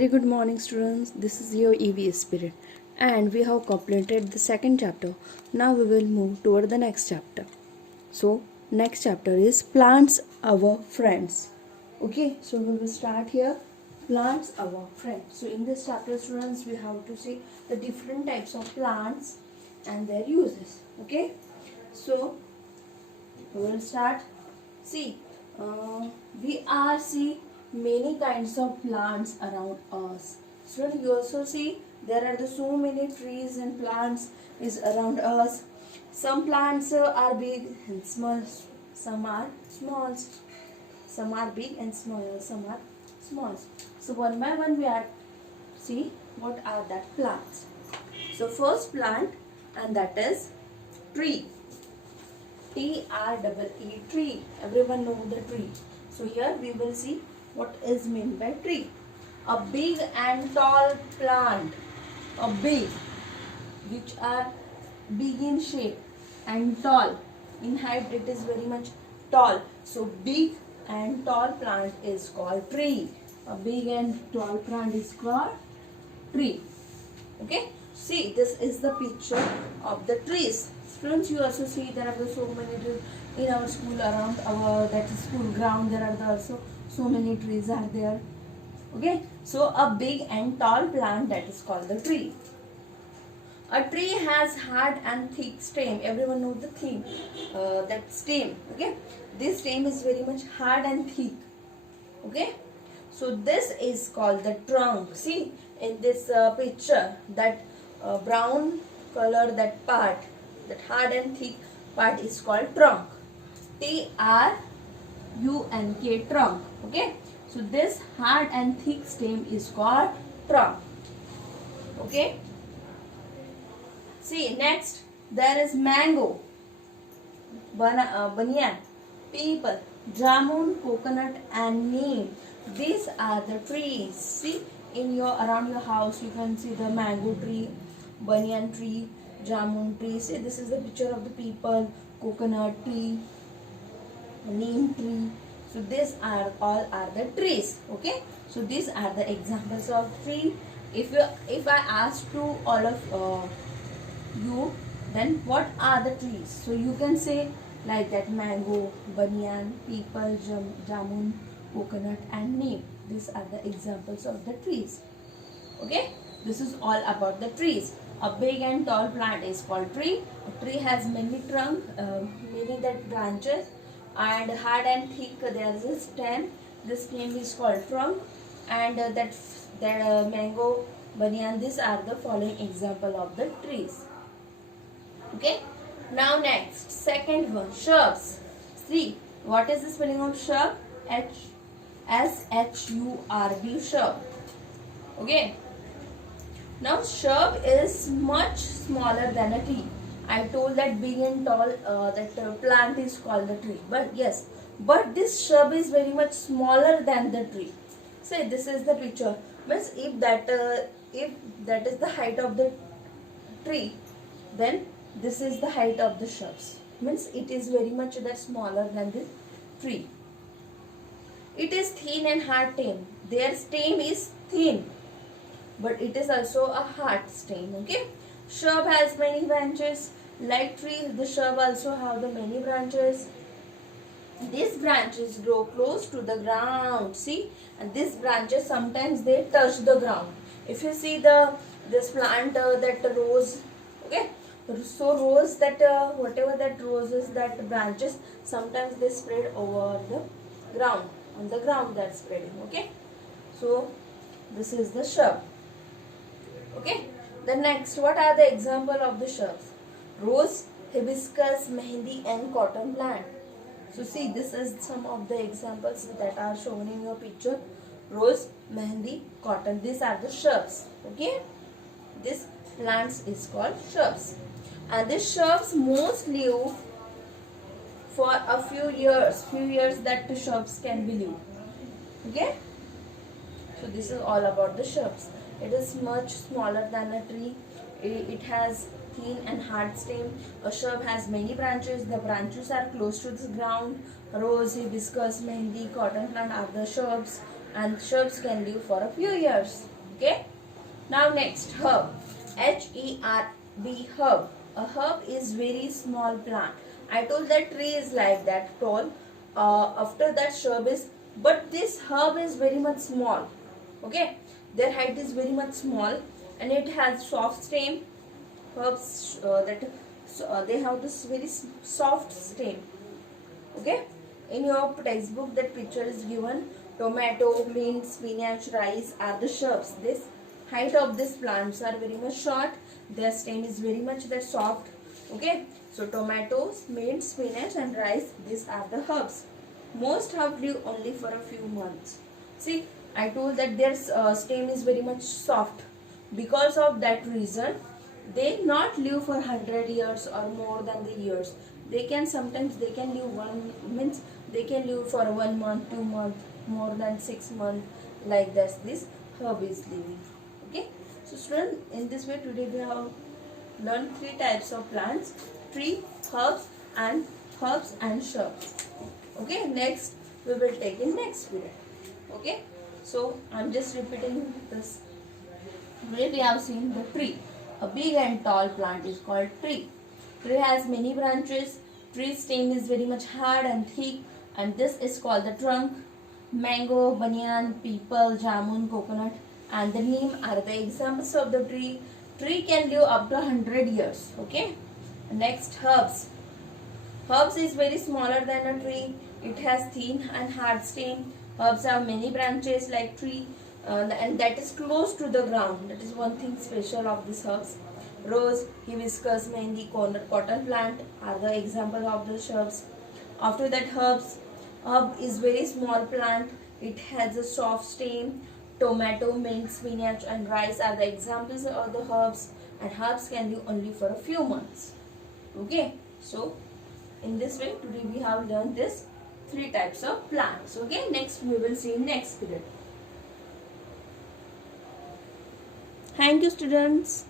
Very good morning, students. This is your EVS Spirit, and we have completed the second chapter. Now we will move toward the next chapter. So, next chapter is Plants Our Friends. Okay, so we will start here. Plants our friends. So, in this chapter, students, we have to see the different types of plants and their uses. Okay, so we will start. See, we are see many kinds of plants around us. So you also see there are so many trees and plants is around us. Some plants are big and small, some are small, some are big and small, some are small. So one by one we are see what are that plants. So first plant, and that is tree. T-R-E-E, tree. Everyone know the tree. So here we will see what is meant by tree. A big and tall plant. A big, which are big in shape and tall. In height it is very much tall. So big and tall plant is called tree. A big and tall plant is called tree. Okay. See, this is the picture of the trees. Students, you also see there are so many trees in our school around our school ground. There are also so many trees are there. Okay, so a big and tall plant, that is called the tree. A tree has hard and thick stem. Everyone knows the thing, that stem. Okay, this stem is very much hard and thick. Okay, so this is called the trunk. See in this picture that brown color, that part, that hard and thick part is called trunk. T-R-U-N-K, trunk. Okay, so this hard and thick stem is called trunk. Okay, see next there is mango, banyan, peepal, jamun, coconut and neem. These are the trees. See in your around your house you can see the mango tree, banyan tree, jamun tree. See, this is the picture of the people, coconut tree, neem tree. So these are all are the trees. Okay, so these are the examples of tree. If I ask to all of you, then what are the trees? So you can say like that: mango, banyan, peepal, jamun, coconut and neem. These are the examples of the trees. Okay, this is all about the trees. A big and tall plant is called tree. A tree has many trunk, many that branches, and hard and thick there is a stem. This stem is called trunk, and that mango, banyan. These are the following example of the trees. Okay. Now next, second one, shrubs. See, what is the spelling of shrub? S-H-U-R-B, shrub. Okay. Now shrub is much smaller than a tree. I told that big and tall that plant is called the tree. But yes, but this shrub is very much smaller than the tree. Say this is the picture. Means if that is the height of the tree, then this is the height of the shrubs. Means it is very much that smaller than the tree. It is thin and hard stem. Their stem is thin, but it is also a hard stem. Okay, shrub has many branches. Like tree, the shrub also have the many branches. These branches grow close to the ground. See, and these branches sometimes they touch the ground. If you see this plant that rose, okay, so rose that whatever that roses, that branches, sometimes they spread over the ground. On the ground they are spreading. Okay, so this is the shrub. Okay, the next, what are the example of the shrubs? Rose, hibiscus, mehendi and cotton plant. So see, this is some of the examples that are shown in your picture. Rose, mehendi, cotton. These are the shrubs. Okay, this plants is called shrubs, and these shrubs most live for a few years that the shrubs can be live. Okay, so this is all about the shrubs. It is much smaller than a tree. It has thin and hard stem. A shrub has many branches. The branches are close to the ground. Rose, hibiscus, mehendi, cotton plant are the shrubs, and shrubs can live for a few years. Okay. Now next, herb. H-E-R-B, herb. A herb is very small plant. I told that tree is like that tall. After that shrub is, but this herb is very much small. Okay, their height is very much small, and it has soft stem. Herbs they have this very soft stem. Okay, in your textbook that picture is given. Tomato, mint, spinach, rice are the shrubs. This height of these plants are very much short. Their stem is very much that soft. Okay, so tomatoes, mint, spinach and rice, these are the herbs. Most herb live only for a few months. See, I told that their stem is very much soft. Because of that reason, they not live for 100 years or more than the years. They can sometimes they can live they can live for 1 month, 2 months, more than 6 months, like this herb is living. Okay, so students, in this way today we have learned 3 types of plants: tree, herbs and shrubs. Okay, next we will take in next period. Okay, so I'm just repeating this. Today we have seen the tree. A big and tall plant is called tree. Tree has many branches. Tree stem is very much hard and thick, and this is called the trunk. Mango, banyan, peepal, jamun, coconut and the neem are the examples of the tree. Tree can live up to 100 years. Okay. Next, herbs. Herbs is very smaller than a tree. It has thin and hard stem. Herbs have many branches like tree, and that is close to the ground. That is one thing special of these herbs. Rose, hibiscus, mehendi, cotton plant are the example of the shrubs. After that, herbs. Herb is very small plant. It has a soft stem. Tomato, mint, spinach and rice are the examples of the herbs, and herbs can live only for a few months. Okay, so in this way today we have learned this 3 types of plants. Okay, next we will see in next period. Thank you, students.